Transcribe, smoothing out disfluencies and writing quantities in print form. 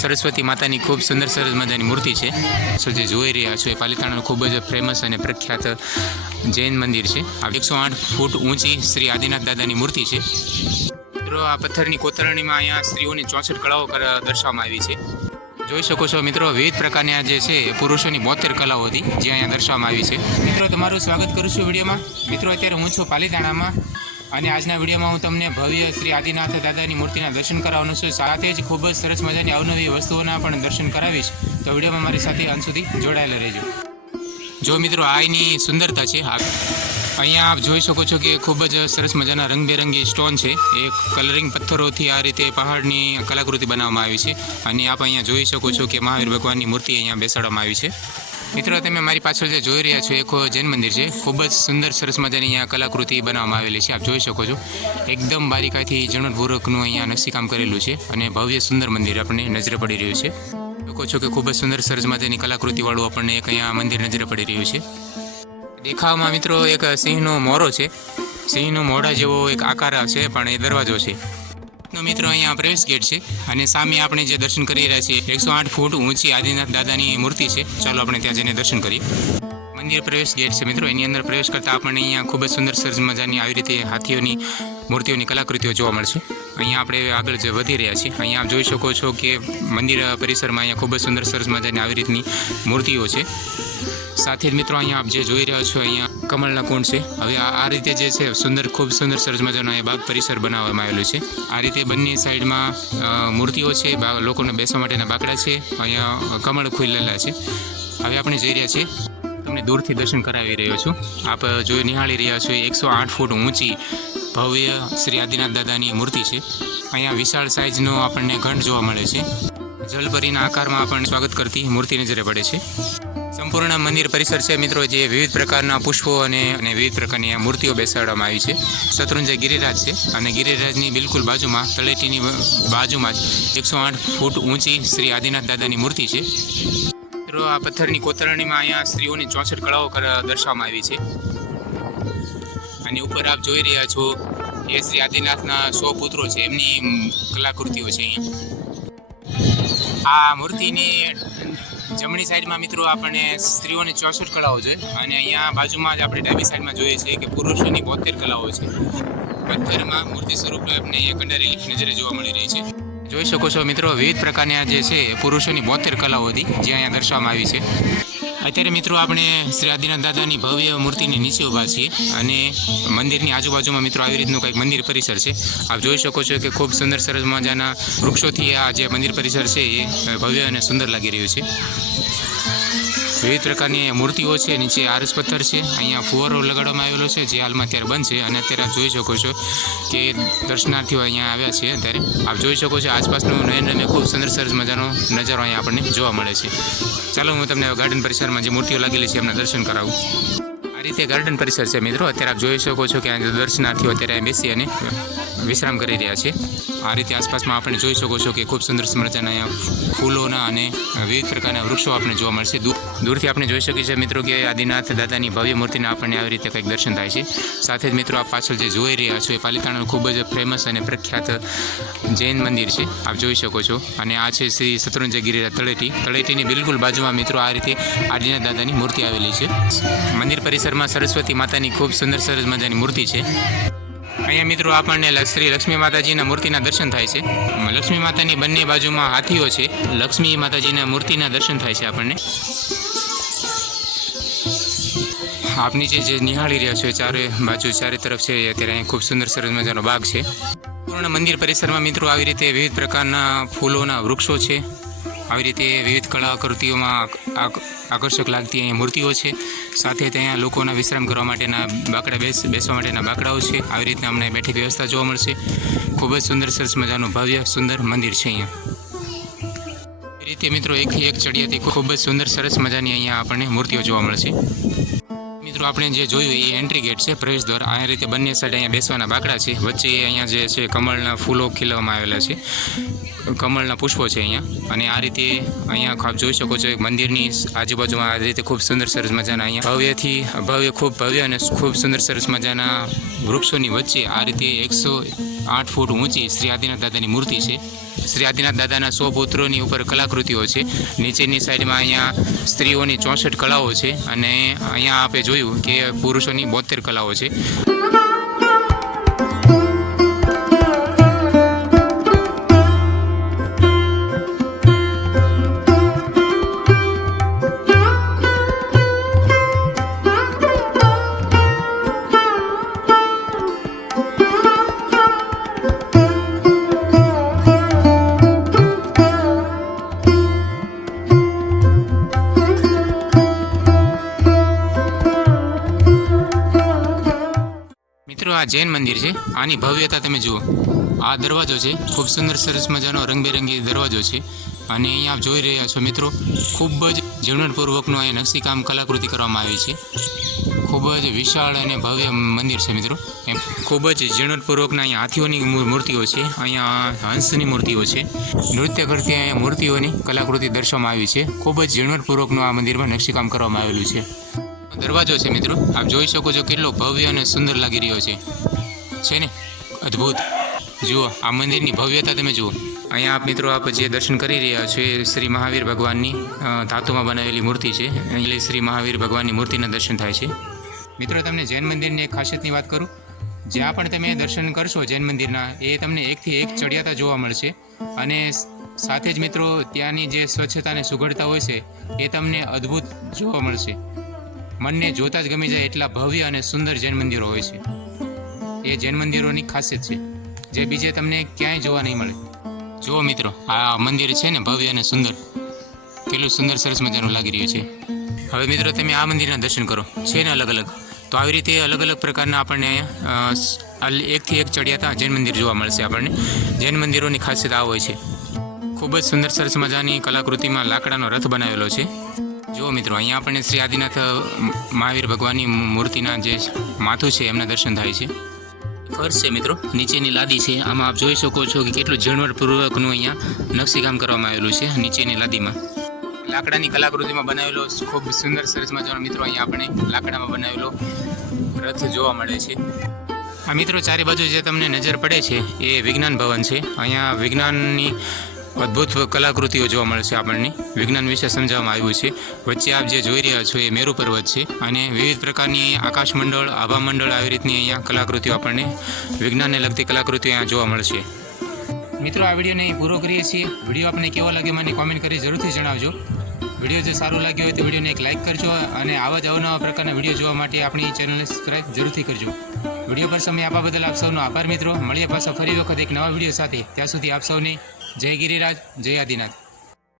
સરસ્વતી માતાની ખૂબ સુંદર સરસ મજાની મૂર્તિ છે. જે જોઈ રહ્યા છો એ પાલિતાણાનું ખૂબ જ ફેમસ અને પ્રખ્યાત જૈન મંદિર છે. આ 108 ફૂટ ઊંચી શ્રી આદિનાથ દાદાની મૂર્તિ છે. મિત્રો આ પથ્થરની કોતરણીમાં અહીંયા સ્ત્રીઓની 64 કળાઓ દર્શાવવામાં આવી છે. જોઈ શકો છો મિત્રો, વિવિધ પ્રકારની આ જે છે પુરુષોની 72 કલાઓ હતી જે અહીંયા દર્શાવવામાં આવી છે. મિત્રો તમારું સ્વાગત કરું છું વિડીયોમાં. મિત્રો અત્યારે હું છું પાલિતાણામાં અને આજના વિડીયોમાં હું તમને ભવ્ય શ્રી આદિનાથ દાદાની મૂર્તિના દર્શન કરાવવાનો છું. સાથે જ ખૂબ જ સરસ મજાની અવનવી વસ્તુઓના પણ દર્શન કરાવીશ. તો વિડીયોમાં મારી સાથે અંત સુધી જોડાયેલા રહેજો. જો મિત્રો આ એની સુંદરતા છે. અહીંયા આપ જોઈ શકો છો કે ખૂબ જ સરસ મજાના રંગબેરંગી સ્ટોન છે. એ કલરિંગ પથ્થરોથી આ રીતે પહાડની કલાકૃતિ બનાવવામાં આવી છે. અને આપ અહીંયા જોઈ શકો છો કે મહાવીર ભગવાનની મૂર્તિ અહીંયા બેસાડવામાં આવી છે. મિત્રો તમે મારી પાછળ જે જોઈ રહ્યા છો એક જૈન મંદિર છે. ખૂબ જ સુંદર સરસ મજાની અહીંયા કલાકૃતિ બનાવવામાં આવેલી છે. આપ જોઈ શકો છો એકદમ બારીકાઈથી ઝીણવટપૂર્વકનું અહીંયા નકશીકામ કરેલું છે અને ભવ્ય સુંદર મંદિર આપણને નજરે પડી રહ્યું છે. શકો છો કે ખૂબ જ સુંદર સરસ મજાની કલાકૃતિવાળું આપણને એક અહીંયા મંદિર નજરે પડી રહ્યું છે. દેખાવમાં મિત્રો એક સિંહનો મોરો છે. સિંહનો મોઢા જેવો એક આકાર છે, પણ એ દરવાજો છે. મિત્રો અહીંયા પ્રવેશ ગેટ છે અને સામે આપણે જે દર્શન કરી રહ્યા છીએ 108 ફૂટ ઊંચી આદિનાથ દાદાની મૂર્તિ છે. ચાલો આપણે ત્યાં જઈને દર્શન કરીએ. મંદિર પ્રવેશ ગેટ છે મિત્રો. એની અંદર પ્રવેશ કરતાં આપણને અહીંયા ખૂબ જ સુંદર સરસ મજાની આવી રીતે હાથીઓની મૂર્તિઓની કલાકૃતિઓ જોવા મળશે. અહીંયા આપણે આગળ જે વધી રહ્યા છીએ. અહીંયા આપ જોઈ શકો છો કે મંદિર પરિસરમાં અહીંયા ખૂબ જ સુંદર સરસ મજાની આવી રીતની મૂર્તિઓ છે. સાથે જ મિત્રો અહીંયા આપ જે જોઈ રહ્યા છો અહીંયા કમળના કુંડ છે. હવે આ રીતે જે છે ખૂબ સુંદર સરસ મજાનો અહીંયા બાગ પરિસર બનાવવામાં આવેલો છે. આ રીતે બંને સાઈડમાં મૂર્તિઓ છે, લોકોને બેસવા માટેના બાકડા છે, અહીંયા કમળ ખુલેલા છે. હવે આપણે જઈ રહ્યા છીએ, તમને દૂરથી દર્શન કરાવી રહ્યો છું. આપ જોઈ નિહાળી રહ્યા છો 108 ફૂટ ઊંચી ભવ્ય શ્રી આદિનાથ દાદાની મૂર્તિ છે. અહીંયા વિશાળ સાઇઝનો આપણને ઘંટ જોવા મળે છે. જલપરીના આકારમાં આપણને સ્વાગત કરતી મૂર્તિ નજરે પડે છે. સંપૂર્ણ મંદિર પરિસર છે મિત્રો, જે વિવિધ પ્રકારના પુષ્પો અને વિવિધ પ્રકારની મૂર્તિઓ બેસાડવામાં આવી છે. શત્રુંજય ગિરિરાજ છે અને ગિરિરાજની બિલકુલ બાજુમાં તળેટીની બાજુમાં જ 108 ફૂટ ઊંચી શ્રી આદિનાથ દાદાની મૂર્તિ છે. મિત્રો આ પથ્થરની કોતરણીમાં અહીંયા સ્ત્રીઓની 64 કળાઓ દર્શાવવામાં આવી છે. અને ઉપર આપ જોઈ રહ્યા છો એ શ્રી આદિનાથના 100 પુત્રો છે, એમની કલાકૃતિઓ છે અહીંયા. આ મૂર્તિની જમણી સાઈડમાં મિત્રો આપણને સ્ત્રીઓની 64 કળાઓ છે અને અહીંયા બાજુમાં જ આપણે ડાબી સાઈડમાં જોઈએ છીએ કે પુરુષોની 72 કલાઓ છે. પથ્થરમાં મૂર્તિ સ્વરૂપે આપણે અહીંયા કંડારેલી નજરે જોવા મળી રહી છે. જોઈ શકો છો મિત્રો, વિવિધ પ્રકારની આ જે છે પુરુષોની 72 કલાઓ હતી જે અહીંયા દર્શાવવામાં આવી છે. અત્યારે મિત્રો આપણે શ્રી આદિનાથ દાદાની ભવ્ય મૂર્તિની નીચે ઊભા છીએ અને મંદિરની આજુબાજુમાં મિત્રો આવી રીતનું કંઈક મંદિર પરિસર છે. આપ જોઈ શકો છો કે ખૂબ સુંદર સરસ મજાના વૃક્ષોથી આ જે મંદિર પરિસર છે એ ભવ્ય અને સુંદર લાગી રહ્યું છે. વિવિધ પ્રકારની મૂર્તિઓ છે. નીચે આરસ પથ્થર છે. અહીંયા ફુવારો લગાડવામાં આવેલો છે જે હાલમાં અત્યારે બંધ છે. અને અત્યારે આપ જોઈ શકો છો કે દર્શનાર્થીઓ અહીંયા આવ્યા છે. અત્યારે આપ જોઈ શકો છો આસપાસનું નયનરમ્ય ખૂબ સુંદર સરસ મજાનો નજારો અહીંયા આપણને જોવા મળે છે. ચાલો હું તમને ગાર્ડન પરિસરમાં જે મૂર્તિઓ લાગેલી છે એમના દર્શન કરાવું. આ રીતે ગાર્ડન પરિસર છે મિત્રો. અત્યારે આપ જોઈ શકો છો કે આ દર્શનાર્થીઓ અત્યારે બેસી અને વિશ્રામ કરી રહ્યા છે. આ રીતે આસપાસમાં આપણે જોઈ શકો છો કે ખૂબ સુંદર મજાના અહીંયા ફૂલોના અને વિવિધ પ્રકારના વૃક્ષો આપણે જોવા મળશે. દૂરથી આપણે જોઈ શકીએ છીએ મિત્રો કે આદિનાથ દાદાની ભવ્ય મૂર્તિના આપણને આવી રીતે કંઈક દર્શન થાય છે. સાથે જ મિત્રો આ પાછળ જે જોઈ રહ્યા છો એ પાલિતાણાનું ખૂબ જ ફેમસ અને પ્રખ્યાત જૈન મંદિર છે. આપ જોઈ શકો છો. અને આ છે શ્રી શત્રુંજય ગિરિરાજ તળેટીની બિલકુલ બાજુમાં મિત્રો આ રીતે આદિનાથ દાદાની મૂર્તિ આવેલી છે. મંદિર પરિસરમાં સરસ્વતી માતાની ખૂબ સુંદર સરસ મજાની મૂર્તિ છે. અહીંયા મિત્રો આપણને શ્રી લક્ષ્મી માતાજીના મૂર્તિના દર્શન થાય છે. લક્ષ્મી માતાની બંને બાજુમાં હાથીઓ છે. લક્ષ્મી માતાજીના મૂર્તિના દર્શન થાય છે આપણને. આપ નીચે જે નિહાળી રહ્યા છો ચારે તરફ છે અત્યારે અહીં ખૂબ સુંદર સરસ મજાનો બાગ છે. પૂર્ણ મંદિર પરિસરમાં મિત્રો આવી રીતે વિવિધ પ્રકારના ફૂલોના વૃક્ષો છે. આવી રીતે વિવિધ કળાકૃતિઓમાં આકર્ષક લાગતી અહીંયા મૂર્તિઓ છે. સાથે ત્યાં લોકોના વિશ્રામ કરવા માટેના બાકડા બેસવા માટેના બાકડાઓ છે. આવી રીતના અમને બેઠક વ્યવસ્થા જોવા મળશે. ખૂબ જ સુંદર સરસ મજાનું ભવ્ય સુંદર મંદિર છે અહીંયા. એ રીતે મિત્રો એક ચડિયાથી ખૂબ જ સુંદર સરસ મજાની અહીંયા આપણને મૂર્તિઓ જોવા મળશે. મિત્રો આપણે જે જોયું એ એન્ટ્રી ગેટ છે, પ્રવેશ દ્વાર. આ રીતે બંને સાઈડ અહીંયા બેસવાના બાકડા છે. વચ્ચે અહીંયા જે છે કમળના ફૂલો ખીલવામાં આવેલા છે, કમળના પુષ્પો છે અહીંયા. અને આ રીતે અહીંયા આપ જોઈ શકો છો મંદિરની આજુબાજુમાં આ રીતે ખૂબ સુંદર સરસ મજાના અહીંયા ખૂબ ભવ્ય અને ખૂબ સુંદર સરસ મજાના વૃક્ષોની વચ્ચે આ રીતે 8 ફૂટ ઊંચી શ્રી આદિનાથ દાદાની મૂર્તિ છે. શ્રી આદિનાથ દાદાના 100 પુત્રોની ઉપર કલાકૃતિઓ છે. નીચેની સાઈડમાં અહીંયા સ્ત્રીઓની 64 કલાઓ છે અને અહીંયા આપણે જોયું કે પુરુષોની 72 કલાઓ છે. મિત્રો આ જૈન મંદિર છે. આની ભવ્યતા તમે જુઓ. આ દરવાજો છે, ખૂબ સુંદર સરસ મજાનો રંગબેરંગી દરવાજો છે અને અહીંયા આપ જોઈ રહ્યા છો મિત્રો, ખૂબ જ ઝીણવટપૂર્વકનું અહીંયા નકશીકામ કલાકૃતિ કરવામાં આવી છે. ખૂબ જ વિશાળ અને ભવ્ય મંદિર છે મિત્રો. એમ ખૂબ જ ઝીણવટપૂર્વકના અહીંયા હાથીઓની મૂર્તિઓ છે, અહીંયા હંસની મૂર્તિઓ છે, નૃત્ય કરતી અહીંયા મૂર્તિઓની કલાકૃતિ દર્શાવવામાં આવી છે. ખૂબ જ ઝીણવટપૂર્વકનું આ મંદિરમાં નકશીકામ કરવામાં આવેલું છે. દરવાજો છે મિત્રો, આપ જોઈ શકો છો કેટલો ભવ્ય અને સુંદર લાગી રહ્યો છે ને, અદ્ભુત. જુઓ આ મંદિરની ભવ્યતા તમે જુઓ. અહીંયા આપ મિત્રો આપ જે દર્શન કરી રહ્યા છો એ શ્રી મહાવીર ભગવાનની ધાતુમાં બનાવેલી મૂર્તિ છે. એટલે શ્રી મહાવીર ભગવાનની મૂર્તિના દર્શન થાય છે. મિત્રો તમને જૈન મંદિરની એક ખાસિયતની વાત કરું. જ્યાં પણ તમે દર્શન કરશો જૈન મંદિરના, એ તમને એકથી એક ચડિયાતા જોવા મળશે અને સાથે જ મિત્રો ત્યાંની જે સ્વચ્છતા અને સુઘડતા હોય છે એ તમને અદ્ભુત જોવા મળશે. મનને જોતા જ ગમી જાય એટલા ભવ્ય અને સુંદર જૈન મંદિરો હોય છે. એ જૈન મંદિરોની ખાસિયત છે જે બીજે તમને ક્યાંય જોવા નહીં મળે. જુઓ મિત્રો આ મંદિર છે ને ભવ્ય અને સુંદર, કેટલું સુંદર સરસ મજાનું લાગી રહ્યું છે. હવે મિત્રો તમે આ મંદિરના દર્શન કરો, છે ને અલગ અલગ. તો આવી રીતે અલગ અલગ પ્રકારના આપણને અહીંયા એકથી એક ચડિયાતા જૈન મંદિર જોવા મળશે. આપણને જૈન મંદિરોની ખાસિયત આ હોય છે. ખૂબ જ સુંદર સરસ મજાની કલાકૃતિમાં લાકડાનો રથ બનાવેલો છે. જુઓ મિત્રો અહીંયા આપણને શ્રી આદિનાથ મહાવીર ભગવાનની મૂર્તિના જે માથું છે એમના દર્શન થાય છે. ફર્શ છે મિત્રો, નીચેની લાદી છે. આમાં આપ જોઈ શકો છો કે કેટલું ઝીણવટપૂર્વકનું અહીંયા નકશીકામ કરવામાં આવેલું છે. નીચેની લાદીમાં લાકડાની કલાકૃતિમાં બનાવેલો ખૂબ સુંદર સરસ મજાનો મિત્રો અહીંયા આપણે લાકડામાં બનાવેલો રથ જોવા મળે છે. આ મિત્રો ચારે બાજુ જે તમને નજર પડે છે એ વિજ્ઞાન ભવન છે. અહીંયા વિજ્ઞાનની અદ્ભુત કલાકૃતિઓ જોવા મળશે. આપણને વિજ્ઞાન વિશે સમજાવવામાં આવ્યું છે. વચ્ચે આપ જે જોઈ રહ્યા છો એ મેરુ પર્વત છે અને વિવિધ પ્રકારની આકાશમંડળ, આભામંડળ આવી રીતની અહીંયા કલાકૃતિઓ આપણને વિજ્ઞાનને લગતી કલાકૃતિઓ અહીંયા જોવા મળશે. મિત્રો આ વિડીયોને અહીં પૂરો કરીએ છીએ. વિડીયો આપને કેવો લાગે મને કોમેન્ટ કરી જરૂરથી જણાવજો. વિડીયો જો સારું લાગ્યો હોય તો વિડીયોને એક લાઇક કરજો અને આવા જ અવનવા પ્રકારના વિડીયો જોવા માટે આપણી ચેનલને સબસ્ક્રાઈબ જરૂરથી કરજો. વિડીયો પર સમય આપવા બદલ આપ સૌનો આભાર મિત્રો. મળીએ પાછા ફરી વખત એક નવા વિડીયો સાથે. ત્યાં સુધી આપ સૌને જય ગિરિરાજ, જય આદિનાથ.